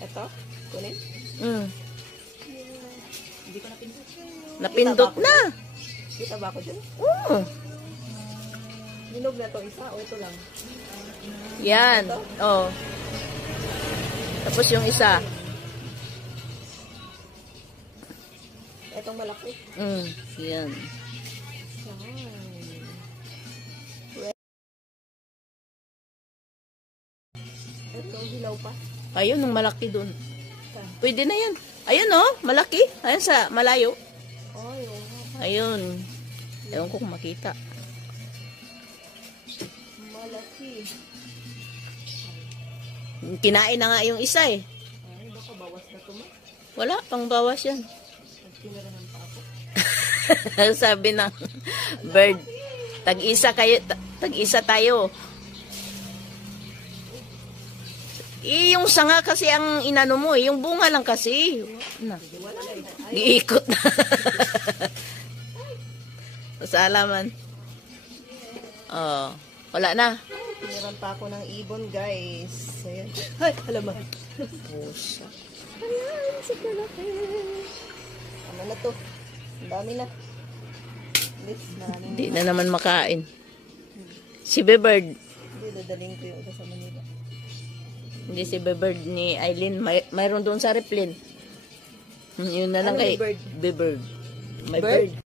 Ito? Kunin? Hindi ko napindot. Napindot na. Kita ba ako dyan? Oo. Hinog na to isa o ito lang? Yan. Oh. Tapos yung isa. Itong malaki. Yan. Ito, hilaw pa. Ayun, yung malaki dun. Pwede na yan. Ayun oh, malaki. Ayun sa malayo. Ayun. Ewan ko kung makita. Malaki. Kinain na nga yung isa eh. Ay, baka bawas na ito mo. Wala, pang bawas yan. Nagkinarahan pa ako. Sabi ng bird, tag-isa kayo, tag-isa tayo. Yung sanga kasi ang inano mo, yung bunga lang kasi. Giikot na. Sa alaman. Oh, wala na. Meron pa ako ng ibon, guys. Ayan. Ay, halaman. Pusa. Ayan, sa kalaki. Ano na to? Ang dami na. Hindi na naman makain. Si Bebird. Hindi, dadaling ko yung isa sa Manila. Hindi si Bebird ni Eileen. Mayroon doon sa Riplin. Yun na lang Ano, kay Bebird? Bebird. May Bird? bird.